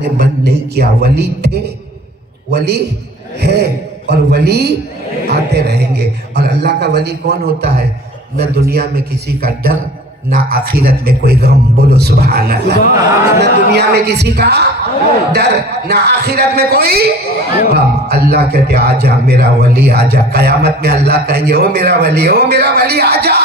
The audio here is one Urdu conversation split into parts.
نے بند نہیں کیا. ولی تھے, ولی ہے, اور ولی آتے رہیں گے. اور اللہ کا ولی کون ہوتا ہے؟ نہ دنیا میں کسی کا ڈر, نہ آخرت میں کوئی غم. بولو سبحان اللہ. نہ دنیا میں کسی کا ڈر, نہ آخرت میں کوئی غم. اللہ کہتے آجا میرا ولی آجا. قیامت میں اللہ کہیں گے او میرا ولی, او میرا ولی آجا.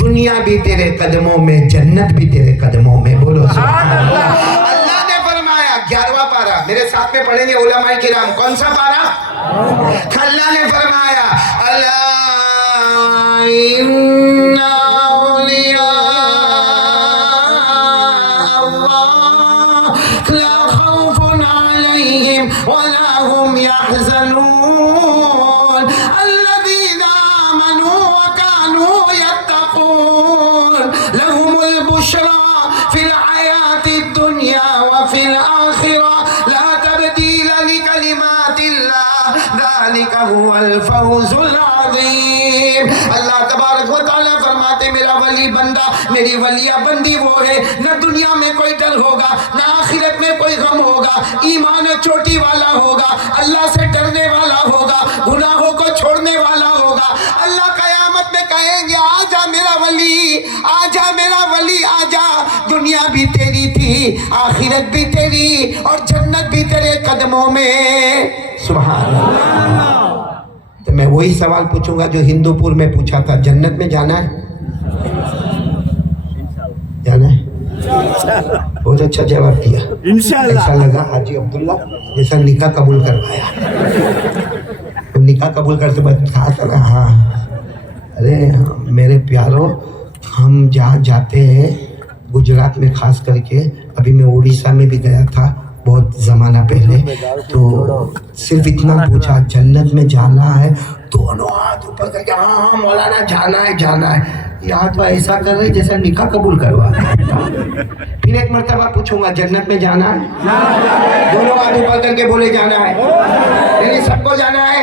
دنیا بھی تیرے قدموں میں, جنت بھی تیرے قدموں میں. بولو سبحان اللہ. اللہ نے فرمایا 11واں پارہ میرے ساتھ میں پڑھیں گے علماء کرام. کون سا پارہ؟ اللہ نے فرمایا الا ان اولیاء اللہ لا خوف علیہم ولا هم يحزنون الذین آمنوا وكانوا يتقون لهم البشرى في الحیاة الدنیا وفي الآخرة لا تبدیل لکلمات اللہ ذلك هو الفوز العظیم. اللہ تبارک و تعالیٰ فرماتے میرا ولی بندہ, میری ولیہ بندی وہ ہے نہ دنیا میں کوئی ڈر ہوگا, نہ آخرت میں کوئی غم ہوگا, ایمان چوٹی والا ہوگا, اللہ سے ڈرنے والا ہوگا, گناہوں کو چھوڑنے والا ہوگا. اللہ قیامت میں کہیں گے آجا میرا ولی, آجا میرا ولی آجا. دنیا بھی تیری تھی, آخرت بھی تیری, اور جنت بھی تیرے قدموں میں. سبحان اللہ. تو میں وہی سوال پوچھوں گا جو ہندو پور میں پوچھا تھا, جنت میں جانا ہے؟ جانا ہے؟ بہت اچھا جواب دیا. ایسا لگا حاجی عبداللہ جیسا نکاح قبول کروایا. نکاح قبول کرتے بعد کہا تھا نا ہاں. ارے میرے پیاروں, ہم جہاں جاتے ہیں گجرات میں خاص کر کے, ابھی میں اڑیسہ میں بھی گیا تھا بہت زمانہ پہلے, تو صرف اتنا پوچھا جنت میں جانا ہے, دونوں ہاتھ اوپر کر کے ہاں ہاں مولانا جانا ہے جانا ہے. یہاں تو ایسا کر رہے جیسا نکاح قبول کروا. پھر ایک مرتبہ پوچھوں گا جنت میں جانا ہے؟ دونوں ہاتھ اوپر کر کے بولے جانا ہے. یعنی سب کو جانا ہے,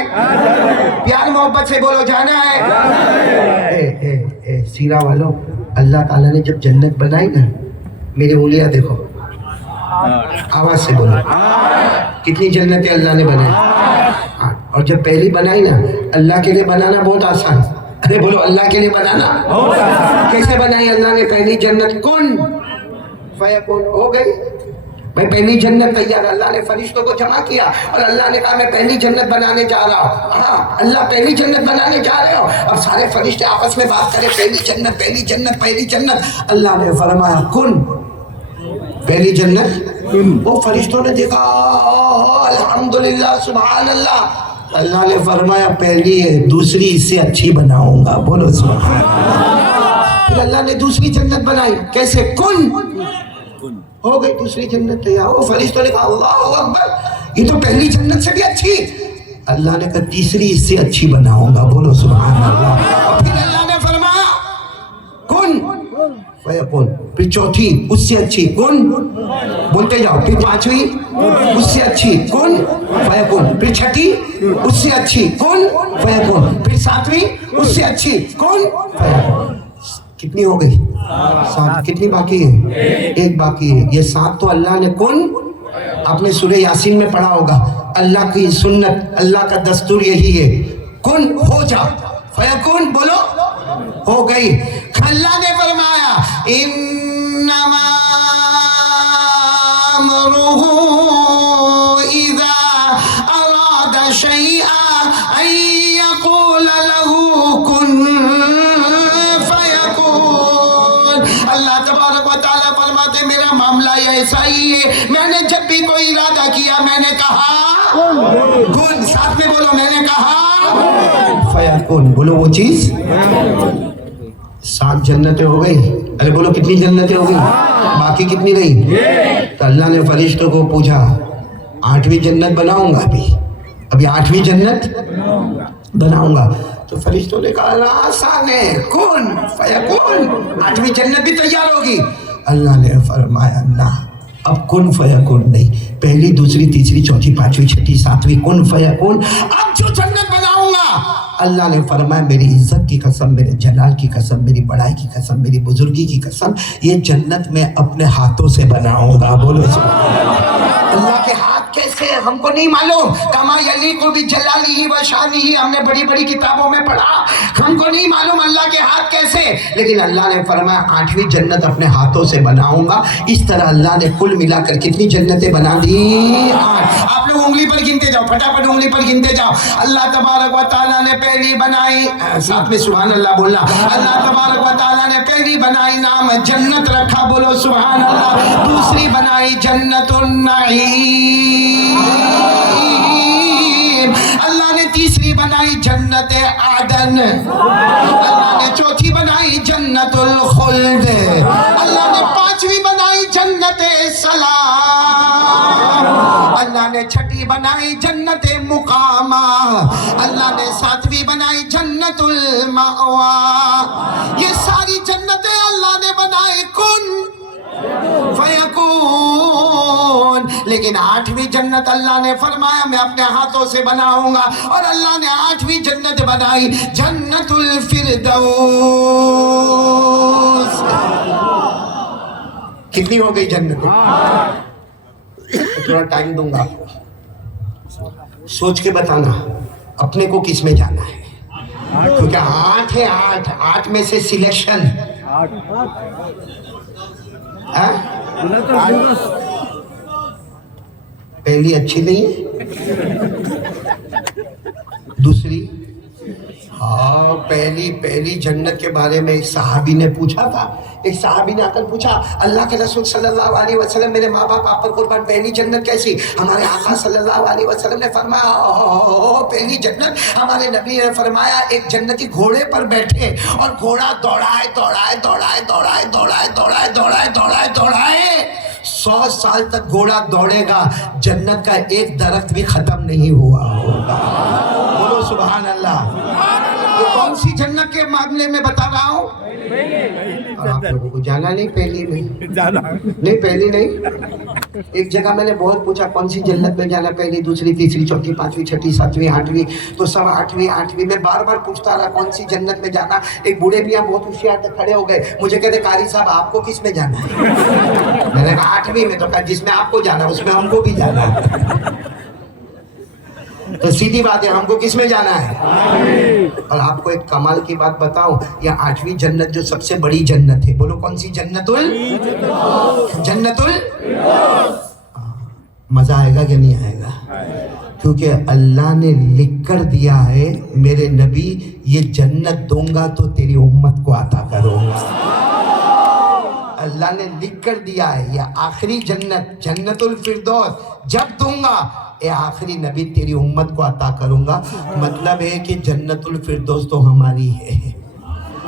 پیار محبت سے بولو جانا ہے. سیرا والوں, اللہ تعالیٰ نے جب جنت بنائی نا, میرے اولیاء دیکھو, آواز سے بولو, کتنی جنتیں اللہ نے بنائی. اور جب پہلی بنائی نا, اللہ کے لیے بنانا بہت آسان. ارے بولو اللہ کے لیے بنانا کیسے بنائی اللہ نے پہلی جنت؟ کن فیکون, ہو گئی بھائی پہلی جنت تیار. اللہ نے فرشتوں کو جمع کیا اور اللہ نے کہا میں پہلی جنت بنانے جا رہا ہوں. ہاں اللہ پہلی جنت بنانے جا رہے ہو, اور سارے فرشتے آپس میں بات کرے پہلی جنت پہلی جنت پہلی جنت. اللہ نے فرمایا کن پہلی جنت. وہ فرشتوں نے دیکھا الحمدللہ سبحان اللہ. اللہ نے فرمایا پہلی ہے, دوسری اس سے اچھی بناؤں گا. بولو سبحان اللہ. پھر اللہ نے دوسری جنت بنائی. کیسے؟ کن, ہو گئی دوسری جنت تیار. وہ فرشتوں نے کہا اللہ اکبر, یہ تو پہلی جنت سے بھی اچھی. اللہ نے کہا تیسری اس سے اچھی بناؤں گا. بولو سبحان اللہ. اور پھر اللہ نے فرمایا کن فیکون. پھر چوتھی اس سے اچھی کن, بولتے جاؤ. پھر پانچویں اس سے اچھی کن فیکون. پھر چھٹی اس سے اچھی کن فیکون. پھر ساتویں اس سے اچھی کن فیکون. کتنی ہو گئی؟ 7. کتنی باقی ہے؟ ایک باقی ہے. یہ 7 تو اللہ نے کن, آپ نے سورہ یاسین میں پڑھا ہوگا, اللہ کی سنت, اللہ کا دستور یہی ہے, کن ہو جا فیکون. بولو ہو گئی. اللہ نے فرمایا انما امرہ اذا اراد شیئا ان یقول له کن فیکون. اللہ تبارک و تعالیٰ فرماتے میرا معاملہ ایسا ہی ہے, میں نے جب بھی کوئی ارادہ کیا میں نے کہا کن. ساتھ میں بولو میں نے کہا فیکون. بولو وہ چیز. 7 جنتیں ہو گئی. ارے بولو کتنی جنتیں ہو گئی؟ باقی کتنی رہی؟ تو اللہ نے فرشتوں کو پوچھا 8ویں جنت بناؤں گا. ابھی 8ویں جنت بناؤں گا. تو فرشتوں نے کہا آسان ہے, کن فیکون. 8ویں جنت بھی تیار ہوگی. اللہ نے فرمایا نہ, اب کن فیکون نہیں, پہلی دوسری تیسری چوتھی پانچویں چھٹی ساتویں کن فیکون. اب جو جنت بناؤں گا اللہ نے فرمایا میری عزت کی قسم, میرے جلال کی قسم, میری بڑائی کی قسم, میری بزرگی کی قسم, یہ جنت میں اپنے ہاتھوں سے بناؤں گا. بولو سبحان اللہ. ہم کو نہیں معلوم کما یلیقو بجلالہ و شانہ، ہم نے بڑی بڑی کتابوں میں پڑھا، ہم کو نہیں معلوم اللہ کے ہاتھ کیسے، لیکن اللہ نے فرمایا 8ویں جنت اپنے ہاتھوں سے بناؤں گا۔ اس طرح اللہ نے کل ملا کر کتنی جنتیں بنا دی؟ 8۔ آپ لوگ انگلی پر گنتے جاؤ، پھٹافٹ انگلی پر گنتے جاؤ۔ اللہ تبارک و تعالیٰ نے پہلی بنائی، ساتھ میں سبحان اللہ بولنا، اللہ تبارک و تعالیٰ نے پہلی بنائی نام جنت رکھا، بولو سبحان اللہ۔ دوسری بنائی جنت النعیم، اللہ نے تیسری بنائی جنت عدن، اللہ نے چوتھی بنائی جنت الخلد، اللہ نے 5ویں بنائی جنت سلام، اللہ نے 6ٹھی بنائی جنت مقامہ، اللہ نے 7ویں بنائی جنت المأوا۔ یہ ساری جنتیں اللہ نے بنائی کن فیکون، لیکن 8ویں جنت اللہ نے فرمایا میں اپنے ہاتھوں سے بناؤں گا، اور اللہ نے 8ویں جنت بنائی جنت الفردوس۔ کتنی ہو گئی جنت؟ تھوڑا ٹائم دوں گا آپ کو، سوچ کے بتانا اپنے کو کس میں جانا ہے، کیونکہ 8 ہے، 8 میں سے سلیکشن۔ پہلی اچھی نہیں ہے، دوسری ہاں پہلی جنت کے بارے میں ایک صحابی نے پوچھا تھا، ایک صحابی نے آ کر پوچھا اللہ کے رسول صلی اللہ علیہ وسلم میرے ماں باپ آپ پر قربان، پہلی جنت کیسی؟ ہمارے آقا صلی اللہ علیہ وسلم نے فرمایا پہلی جنت، ہمارے نبی نے فرمایا ایک جنتی گھوڑے پر بیٹھے اور گھوڑا دوڑائے 100 سال تک گھوڑا دوڑے گا، جنت کا ایک درخت بھی ختم نہیں ہوا ہوگا، بولو سبحان اللہ۔ یہ کون سی جنت کے معاملے میں بتا رہا ہوں؟ اور آپ لوگوں کو جانا نہیں پہلی میں؟ نہیں پہلی نہیں، ایک جگہ میں نے بہت پوچھا کون سی جنت میں جانا، پہلی دوسری تیسری چوتھی پانچویں چھٹی ساتویں آٹھویں، تو سب آٹھویں میں بار بار پوچھتا رہا کون سی جنت میں جانا۔ ایک بوڑھے میاں بہت ہوشیار کھڑے ہو گئے، مجھے کہتے قاری صاحب آپ کو کس میں جانا ہے؟ میں نے کہا آٹھویں میں، تو کہا جس میں آپ کو جانا اس میں ہم کو بھی جانا ہے۔ تو سیدھی بات ہے، ہم کو کس میں جانا ہے؟ اور آپ کو ایک کمال کی بات بتاؤں، یہ آٹھویں جنت جو سب سے بڑی جنت ہے، بولو کون سی؟ جنت مزہ آئے گا کہ نہیں آئے گا؟ کیونکہ اللہ نے لکھ کر دیا ہے میرے نبی یہ جنت دوں گا تو تیری امت کو عطا کروں گا۔ اللہ نے لکھ کر دیا ہے یہ آخری جنت جنت الفردوس جب دوں گا اے آخری نبی تیری امت کو عطا کروں گا۔ مطلب ہے کہ جنت الفردوس تو ہماری ہے،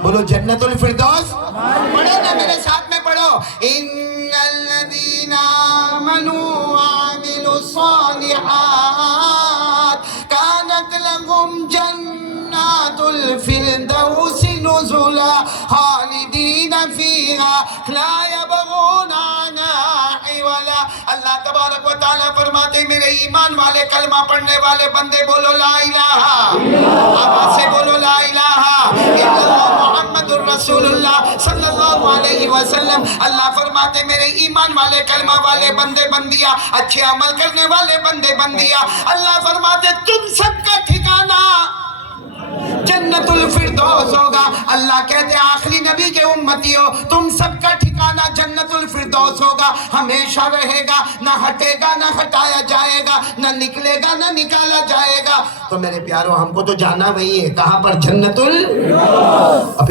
بولو جنت الفردوس۔ پڑھو نا میرے ساتھ میں پڑھو، ان الذین آمنوا وعملوا الصالحات کانت لهم جنات الفردوس نزلا خالدین فیہا لا یبغون عنہا حولا۔ اللہ تبارک و تعالیٰ فرماتے میرے ایمان والے کلمہ پڑھنے والے بندے بولو لا الہ، آواز سے بولو لا الہ الا اللہ محمد الرسول اللہ صلی اللہ علیہ وسلم۔ اللہ فرماتے میرے ایمان والے کلمہ والے بندے بندیا، اچھے عمل کرنے والے بندے بندیا، اللہ فرماتے تم سب کا ٹھکانہ جنت الفردوس ہوگا۔ اللہ کہتے آخری نبی کے امتی ہو، تم سب کا ٹھکانہ جنت الفردوس ہوگا، ہمیشہ رہے گا، نہ ہٹے گا نہ ہٹایا جائے گا، نہ نکلے گا نہ نکالا جائے گا۔ تو میرے پیارو ہم کو تو جانا وہی ہے، کہاں پر؟ جنت الفردوس۔